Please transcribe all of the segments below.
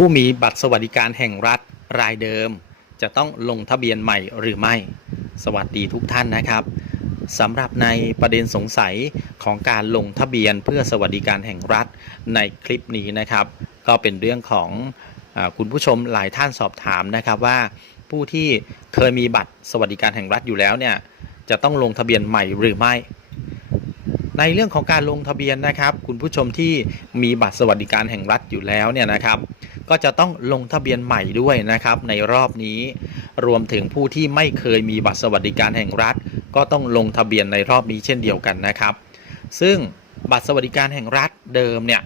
ผู้มีบัตรสวัสดิการแห่งรัฐรายเดิม จะต้องลงทะเบียนใหม่หรือไม่ สวัสดีทุกท่านนะครับสำหรับในประเด็นสงสัยของการลงทะเบียนเพื่อสวัสดิการแห่งรัฐในคลิปนี้นะครับ ก็เป็นเรื่องของอคุณผู้ชมหลายท่านสอบถามนะครับว่า ผู้ที่เคยมีบัตรสวัสดิการแห่งรัฐอยู่แล้วเนี่ยจะต้องลงทะเบียนใหม่หรือไม่ ในเรื่องของการลงทะเบียนนะครับ คุณผู้ชมที่มีบัตรสวัสดิการแห่งรัฐอยู่แล้วเนี่ยนะครับ ก็จะต้องลงทะเบียนใหม่ด้วยนะครับ ในรอบนี้ รวมถึงผู้ที่ไม่เคยมีบัตรสวัสดิการแห่งรัฐ ก็ต้องลงทะเบียนในรอบนี้เช่นเดียวกันนะครับ ซึ่งบัตรสวัสดิการแห่งรัฐเดิมเนี่ย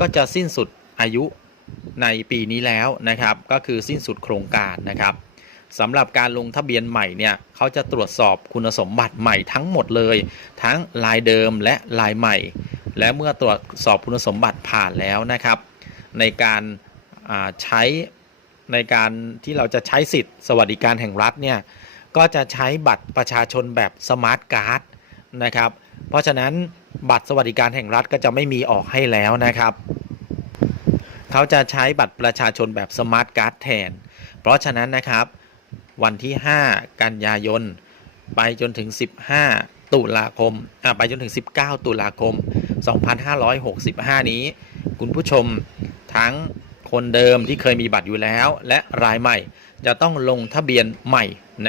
ก็จะสิ้นสุดอายุในปีนี้แล้วนะครับ ก็คือสิ้นสุดโครงการนะครับ สำหรับการลงทะเบียนใหม่เนี่ยเขาจะตรวจสอบคุณสมบัติใหม่ทั้งหมดเลย ทั้งลายเดิมและลายใหม่ และเมื่อตรวจสอบคุณสมบัติผ่านแล้วนะครับ ในการใช้ในการที่เราจะใช้สิทธิ์สวัสดิการแห่งรัฐเนี่ยก็จะใช้บัตรประชาชนแบบสมาร์ทการ์ดนะครับ เพราะฉะนั้นบัตรสวัสดิการแห่งรัฐก็จะไม่มีออกให้แล้วนะครับเขาจะใช้บัตรประชาชนแบบสมาร์ทการ์ดแทน เพราะฉะนั้นนะครับ วันที่ 5 กันยายน ไปจนถึง 15 ตุลาคมอ่าไปจนถึง 19 ตุลาคม 2565 นี้ คุณผู้ชมทั้งคนเดิมที่เคยมีบัตรอยู่แล้ว และรายใหม่จะต้องลงทะเบียนใหม่นะ